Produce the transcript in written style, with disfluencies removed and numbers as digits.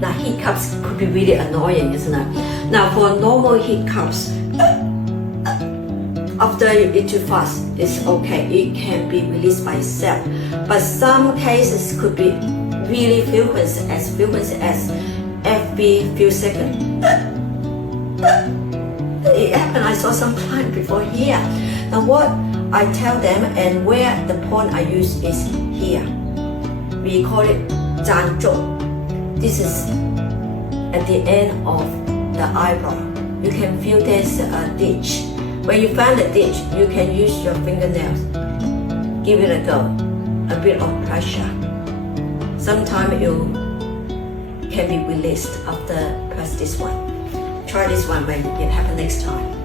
Now hiccups could be really annoying, isn't it? Now for normal hiccups, after you eat too fast, it's okay. It can be released by itself. But some cases could be really frequent as every few seconds. It happened, I saw some client before here. Now what I tell them and where the point I use is here. We call it 站住. This is at the end of the eyebrow. You can feel there's a ditch. When you find the ditch, you can use your fingernails. Give it a go. A bit of pressure. Sometimes you can be released after press this one. Try this one when it happens next time.